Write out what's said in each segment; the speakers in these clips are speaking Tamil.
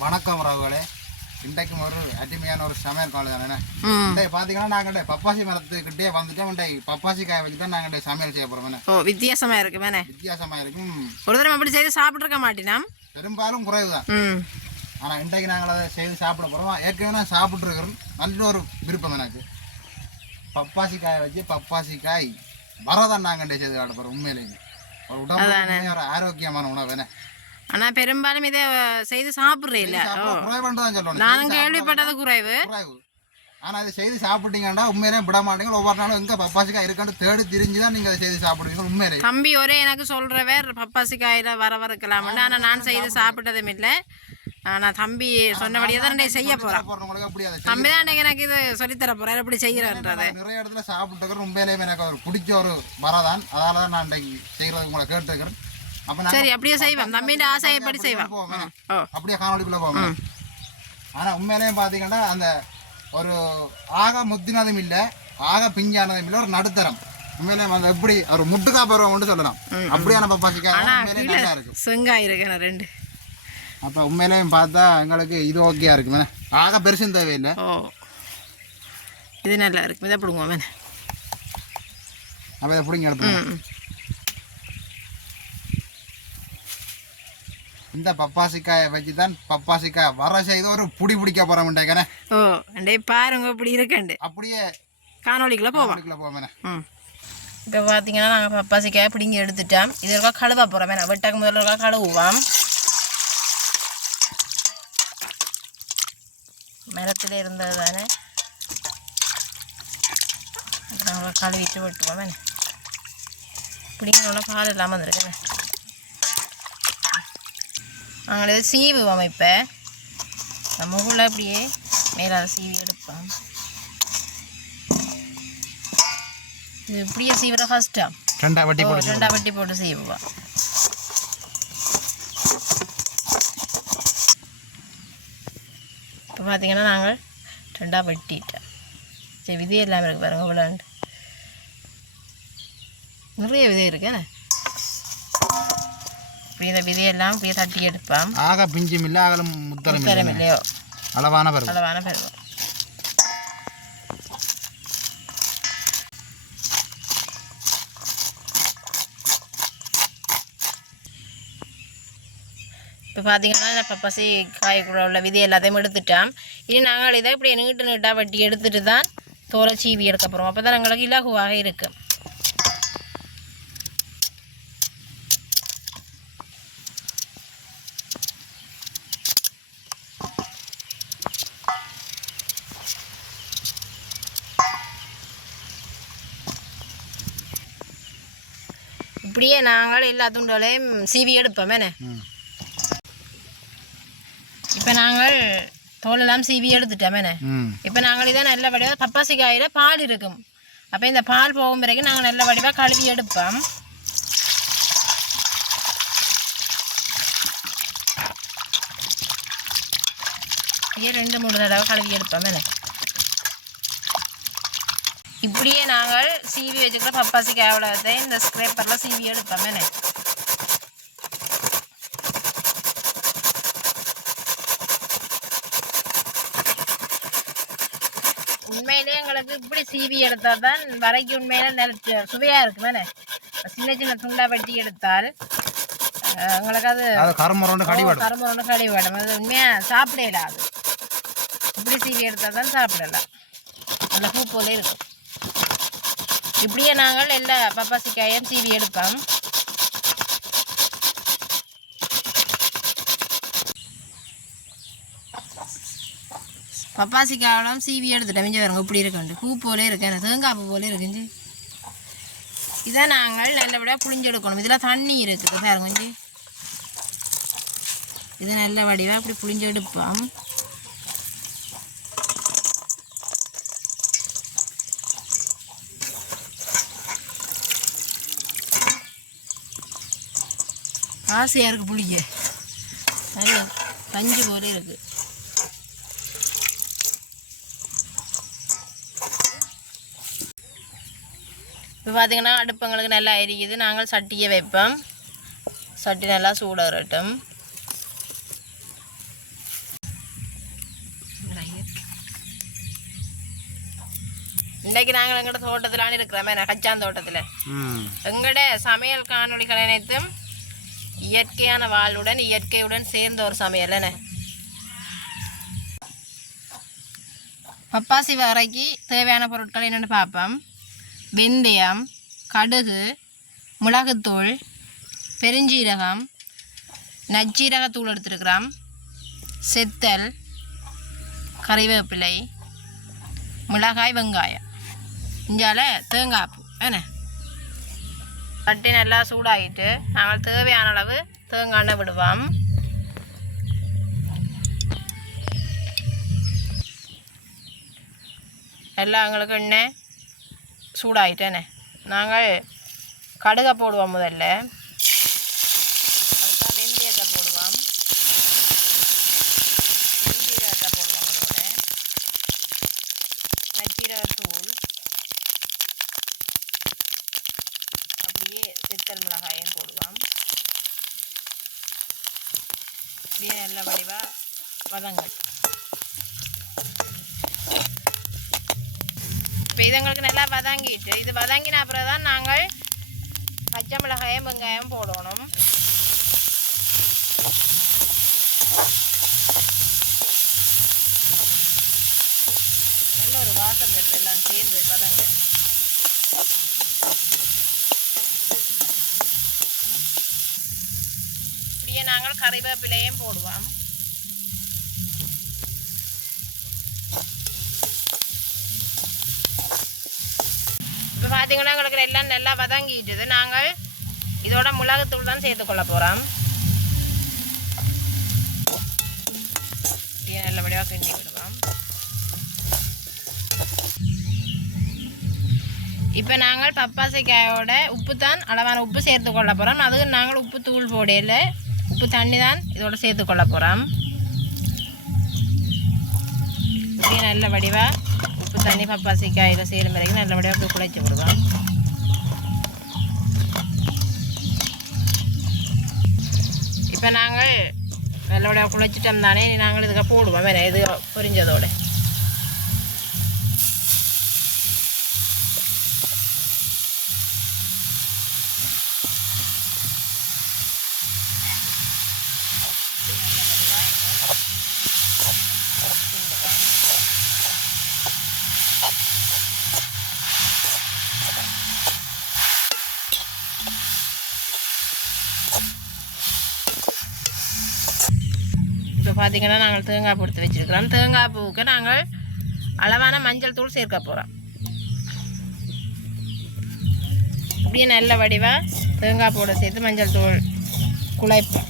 வணக்கம் உறவுகளே. இன்றைக்கும் ஒரு அருமையான ஒரு சமையல் காலை தானே? இன்றைக்கு பார்த்தீங்கன்னா நாங்கள் பப்பாசி மரத்துக்கிட்டே வந்துட்டோம். இன்றைக்கு பப்பாசி காய வச்சு தான் நாங்கள் சமையல் செய்ய போகிறோம் ஓ வித்தியாசமா இருக்கு மேனே வித்தியாசமாக இருக்கும் ஒரு தடவை அப்படி செய்து சாப்பிட்ருக்க மாட்டினாம்? பெரும்பாலும் குறைவு தான் ஆனால் இன்றைக்கு நாங்கள் அதை செய்து சாப்பிட போகிறோம் ஏற்கனவே நான் சாப்பிட்ருக்கிறோம் நல்ல ஒரு விருப்பம் எனக்கு பப்பாசி காய வச்சு பப்பாசி காய். வரதான் நாங்கள் செய்து சாப்பிட போகிறோம் உண்மையிலேயே. ஒரு உடம்பு ஒரு ஆரோக்கியமான உணவு ஆனால் பெரும்பாலும் இதை செய்து சாப்பிட்றே இல்லை. ஓ. குறைவுன்னு தான் சொல்லணும் நானும் கேள்விப்பட்டது குறைவு. ஆனால் அதை செய்து சாப்பிட்டீங்கன்னா உண்மையிலே விட மாட்டீங்க. ஒவ்வொரு நாளும் எங்கே பப்பாசிக்காய் இருக்கான்னு தேடி திரிஞ்சு தான் நீங்கள் அதை செய்து சாப்பிடுவீங்க உண்மையிலே தம்பி ஒரே எனக்கு சொல்கிறவர் பப்பாசி காயில வர வரக்கலாம்னு ஆனால் நான் செய்து சாப்பிட்டதும் இல்லை. ஆனால் தம்பி சொன்னபடியே தான் நான் செய்ய அதை தம்பி தான் எனக்கு இது சொல்லித்தர போகிறார் எப்படி செய்கிறன்றது செய்ய- நிறைய இடத்துல சாப்பிட்டுருக்கிறேன் உண்மையிலேயே எனக்கு ஒரு பிடிச்ச ஒரு வரதான். அதனால தான் நான் இன்றைக்கு செய்கிறது உங்களை கேட்டுருக்கிறேன். அப்போ நான் சரி அப்படியே செய்வோம். தம்பின்ற ஆசையப்படி செய்வோம்? போவேன். ஓ. அப்படியே காணொலிக்குள்ளே போவேன். ஆனால் உண்மையிலேயும் பார்த்தீங்கன்னா அந்த ஒரு ஆக முத்தினதும் இல்லை ஆக பிஞ்சானதும் இல்லை ஒரு நடுத்தரம். உண்மையிலேயும் அந்த எப்படி ஒரு முட்டுக்கா பருவம்னு சொல்லலாம். அப்படியான உண்மையிலேயே நல்லா இருக்கும். செங்காய் இருக்கு நான் ரெண்டு. அப்போ உண்மையிலேயும் பார்த்தா எங்களுக்கு இது ஓகேயா இருக்குமே ஆக பெருசும் தேவையில்லை. ஓ. இது நல்லா இருக்கு. இதை பிடுங்குவோம் மேனே. அப்போ இதை பிடிங்க எடுப்போம். இந்த பப்பாசிக்காயை வச்சு தான் பப்பாசிக்காய் வர செய்து ஒரு புடி பிடிக்க போகிறோம்ட்டாக்கண்ணே ஓ அண்டே பாருங்க இப்படி இருக்கண்டு. அப்படியே காணொலிக்குள்ள போவோம் போவேண்ணே ம். இப்போ பார்த்தீங்கன்னா நாங்கள் பப்பாசிக்காய் பிடிங்கி எடுத்துட்டோம். இது இருக்கா கழுவா போகிறோம் வேணாம் வெட்டக்கு முதல்ல இருக்கா கழுவுவோம். மரத்தில் இருந்தது தானே நாங்கள் கழுவிட்டு வெட்டுவோம் வேணாம் பிடிங்கணுன்னா பால் இல்லாமல் வந்துருக்கேன் நாங்கள் இது சீவுவோம் இப்போ நம்மக்குள்ள அப்படியே மேலே சீவி எடுப்போம் இது இப்படியே சீவிர கஷ்டம் ரெண்டா வட்டி போட்டு ரெண்டா வட்டி போட்டு செய்வோம் பார்த்தீங்கன்னா நாங்கள் ரெண்டா வெட்டிட்டோம். சரி விதை எல்லாமே இருக்கு பாருங்க விளாண்டு நிறைய விதை இருக்குண்ணே இப்படி இந்த விதையெல்லாம் இப்படியே தட்டி எடுப்போம். ஆக பிஞ்சும் இல்லை அகலும் முத்தலும் இல்லை தரம் இல்லையோ? அளவான பருவம். அளவான பருவம். இப்போ பார்த்தீங்கன்னா நான் பப்பாசி காய்க்குள்ள உள்ள விதை எல்லாத்தையும் எடுத்துட்டோம் இனி நாங்கள் இதை இப்படி நீட்டு நீட்டாக வெட்டி எடுத்துட்டு தான் தோலை சீவி எடுக்க போகிறோம் அப்போ தான் எங்களுக்கு இலகுவாக இருக்கும் இப்படியே நாங்கள் எல்லா துண்டுகளையும் சீவி எடுப்போம் என்ன? நாங்கள் தோலெல்லாம் சீவி எடுத்துட்டோம் என்ன? ம். இப்போ நாங்கள் இதை நல்ல வடிவாக பப்பாசி காயில் பால் இருக்கும். அப்போ இந்த பால் போகும் பிறகு நாங்கள் நல்ல வடிவாக கழுவி எடுப்போம். இப்படியே ரெண்டு மூணு தடவை கழுவி எடுப்போம் என்ன? இப்படியே நாங்கள் சீவி வச்சுக்கிற பப்பாசி காயோடத்தை இந்த ஸ்க்ரேப்பரில் சீவி எடுப்போம் உண்மையிலே எங்களுக்கு இப்படி சீவி எடுத்தால் தான் வரைக்கு உண்மையில நல்ல சுவையாக இருக்கும் தானே சின்ன சின்ன துண்டா வெட்டி எடுத்தால் எங்களுக்கு அது கருமரோண்டு கடிவாடும் கரும்பு கடி வேடும் அது உண்மையாக சாப்பிடலாது இப்படி சீவி எடுத்தால் தான் சாப்பிடலாம். நல்ல பூ போல இருக்கும். இப்படியே நாங்கள் எல்லா பப்பாசிக்காயும் சீவி எடுப்போம். பப்பாசிக்காயெல்லாம் சீவி எடுத்துட்டேன் மிஞ்ச வருங்க இப்படி இருக்குண்டு பூ போலே இருக்கு எனக்கு தேங்காய் பூ போல இருக்குஞ்சி இதை நாங்கள் நல்லபடியாக புளிஞ்செடுக்கணும் இதில் தண்ணி இருக்குது பாருங்க கொஞ்சம் இது நல்ல வடிவாக இப்படி புளிஞ்செடுப்போம் ஆசையாக இருக்குது புளிக்க. நல்ல பஞ்சு போல இருக்குது இப்போ பார்த்தீங்கன்னா அடுப்பங்களுக்கு நல்லா எரியுது நாங்கள் சட்டியை வைப்போம். சட்டி நல்லா சூடாகட்டும் இன்றைக்கு நாங்கள் எங்கள்ட தோட்டத்திலான இருக்கிறோமே நான் கச்சான் தோட்டத்தில் எங்கட சமையல் காணொளிகள் அனைத்தும் இயற்கையான வாழ்வுடன் இயற்கையுடன் சேர்ந்த ஒரு சமையல் என்ன? பப்பாசி வரைக்கு தேவையான பொருட்கள் என்னென்னு பார்ப்போம். வெந்தயம் கடுகு மிளகுத்தூள் பெருஞ்சீரகம் நச்சீரகத்தூள் எடுத்துருக்கிறோம். செத்தல் கறிவேப்பிலை மிளகாய் வெங்காயம். இஞ்சால தேங்காய் பூ என்ன? சட்டி நல்லா சூடாகிட்டு நாங்கள் தேவையான அளவு தேங்காய் விடுவோம். எல்லாம் எங்களுக்கு எண்ணெய் சூடாகிட்டேனே நாங்கள் கடுகை போடுவோம் முதல்ல. அடுத்தா வெந்தயத்தை போடுவோம். வெந்தயத்தை போடுவோம் அதோட. நச்சீரகத்தூள் அப்படியே சித்தல் மிளகாயும் போடுவோம். அப்படியே நல்ல வடிவாக வதங்கள் இப்போ இது எங்களுக்கு நல்லா வதங்கிட்டு இது வதங்கின அப்புறம் தான் நாங்கள் பச்சை மிளகாயும் வெங்காயம் போடணும். நல்ல ஒரு வாசம் வருது எல்லாம் சேர்ந்து வதங்க. இப்படியே நாங்கள் கறிவேப்பிலையும் போடுவோம். இப்போ பார்த்தீங்கன்னா எங்களுக்கு எல்லாம் நல்லா வதங்கிட்டுது நாங்கள் இதோட மிளகுத்தூள் தான் சேர்த்துக்கொள்ள போகிறோம் இப்படியே நல்லபடியாக கிண்டி விடுவோம். இப்போ நாங்கள் பப்பாசிக்காயோட உப்பு தான் அளவான உப்பு சேர்த்து கொள்ள போகிறோம் அதுக்கு நாங்கள் உப்பு தூள் போடையில் உப்பு தண்ணி தான் இதோட சேர்த்து கொள்ள போகிறோம் இப்படியே நல்ல வடிவாக உப்பு தண்ணி பப்பாசிக்காயில் சேரும் வரைக்கும் நல்ல வடிவாக அப்படி குழைச்சி விடுவோம் இப்போ நாங்கள் நல்லபடியாக குழைச்சிட்டோம் தானே நாங்கள் இதுக்காக போடுவோம் வேறு இது பொரிஞ்சதோட பார்த்தீங்கன்னா நாங்கள் தேங்காய் பூ எடுத்து வச்சுருக்கிறோம். தேங்காய் பூவுக்கு நாங்கள் அளவான மஞ்சள் தூள் சேர்க்க போகிறோம் அப்படியே நல்ல வடிவாக தேங்காய் பூவோட சேர்த்து மஞ்சள் தூள் குழைப்போம்.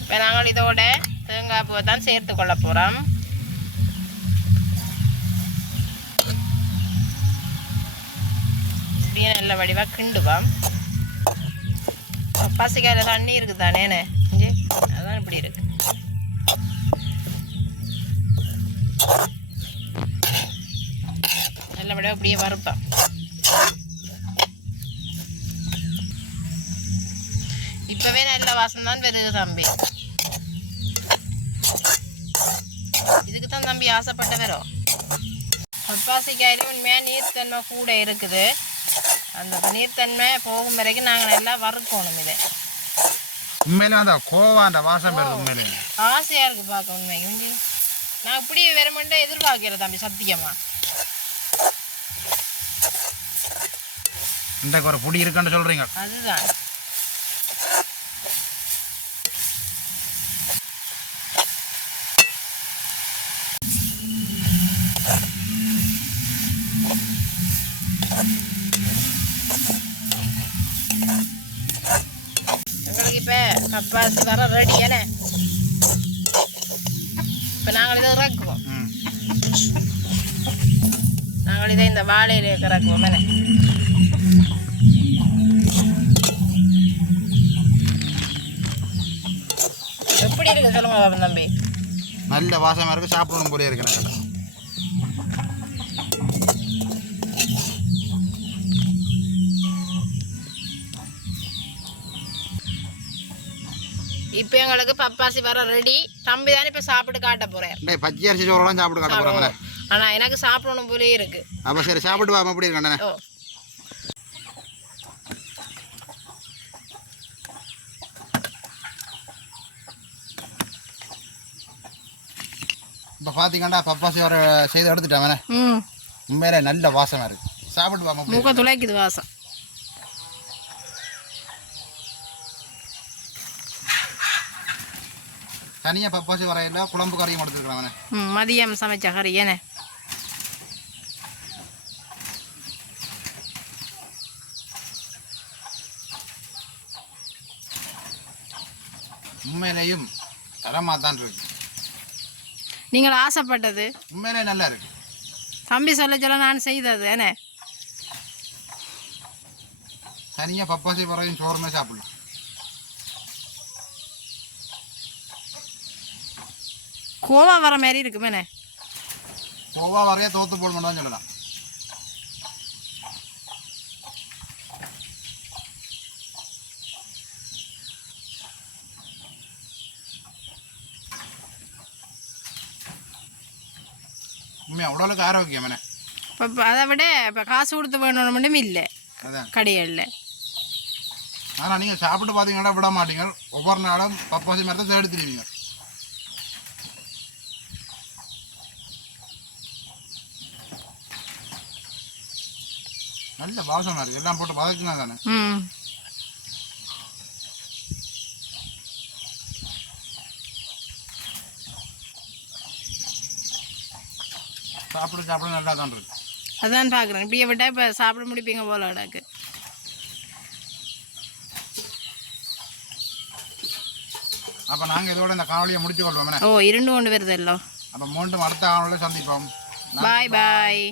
இப்போ நாங்கள் இதோட தேங்காய் பூவை தான் சேர்த்து கொள்ள போகிறோம் இப்படியே நல்ல வடிவாக கிண்டுவோம். பசிக்காயில் தண்ணி இருக்குது தானேன்னு இஞ்சி அதான் இப்படி இருக்கு. நல்ல வடிவாக அப்படியே வறுப்பேன் இப்போவே நல்ல வாசம் தான் வருது தம்பி. இதுக்கு தான் தம்பி ஆசைப்பட்ட வரும் பப்பாசிக்காயிலும் உண்மையாக நீர்த்தன்மை கூட இருக்குது. அந்த நீர்த்தன்மை போகும் வரைக்கும் நாங்கள் நல்லா வறுக்கணும் இதை. உண்மையிலே அந்த கோவாண்ட வாசம் வருது உண்மையிலே. ஆசையாக இருக்குது பார்க்க உண்மை. நான் இப்படி வெறுமன்ட்டு எதிர்பார்க்கல தம்பி சத்தியமா? இன்றைக்கு ஒரு புடி இருக்குன்னு சொல்றீங்க. அதுதான் எங்களுக்கு பப்பாசி வர ரெடி என்ன இப்போ நாங்கள் இதை இறக்குவோம். நாங்கள் இதை இந்த வாழையில இறக்குவோம் என்ன எப்படி இருக்கு சொல்லுங்க தம்பி? நல்ல வாசமாக இருக்குது சாப்பிடணும் போலே இருக்கு எனக்கு. இப்போ எங்களுக்கு பப்பாசி வர ரெடி தம்பி தானே இப்போ சாப்பிட்டு காட்ட போறார். டேய் பச்சை அரிசி சோறெல்லாம் சாப்பிட்டு காட்ட போகிறாங்க ஆனா எனக்கு சாப்பிடணும் போலே இருக்கு. அப்போ சரி சாப்பிட்டு வா எப்படி இருக்கண்ணே ஓ. இப்போ பார்த்தீங்கன்னா பப்பாசி வர செய்து எடுத்துட்டாமே ம். உண்மையிலே நல்ல வாசமாக இருக்குது சாப்பிட்டு வா எப்படி மூக்க துளைக்குது வாசம். தனியாக பப்பாசி வரையில் குழம்பு கறியும் எடுத்துருக்கானே ம் மதியம் சமைச்ச கறி ஏனே உண்மையிலேயும் தரமாக தான் இருக்கு. நீங்கள் ஆசைப்பட்டது. உண்மையிலே நல்லா இருக்கு. தம்பி சொல்ல சொல்ல நான் செய்தது ஏனே தனியாக பப்பாசி வரையும் சோறுமே சாப்பிடலாம் கோவா வர மாதிரி இருக்குமேனே கோவா வரைய தோத்து போடணும் தான் சொல்லலாம் உண்மையா உடலுக்கு ஆரோக்கியம் என்ன இப்போ அதை விட இப்போ காசு கொடுத்து வேணும் மட்டும் இல்லை. கடைகளில். ஆனால் நீங்கள் சாப்பிட்டு பார்த்தீங்கன்னா விட மாட்டீங்க. ஒவ்வொரு நாளும் பப்பாசி மரத்தை தேடி திருவீங்க. நல்ல வாசமாக இருக்குது எல்லாம் போட்டு வதக்கினா தானே. சாப்பிட சாப்பிட நல்லா தான் இருக்கு. அதான் பார்க்குறேன் இப்படியே விட்டால் இப்போ சாப்பிட முடிப்பீங்க போல எனக்கு அப்போ நாங்கள் இதோட இந்த காணொலியை முடிச்சு கொள்வோம் ஓ இரண்டு கொண்டு வருதல்லோ அப்போ மீண்டும் அடுத்த காணொலியில் சந்திப்போம். பாய் பாய்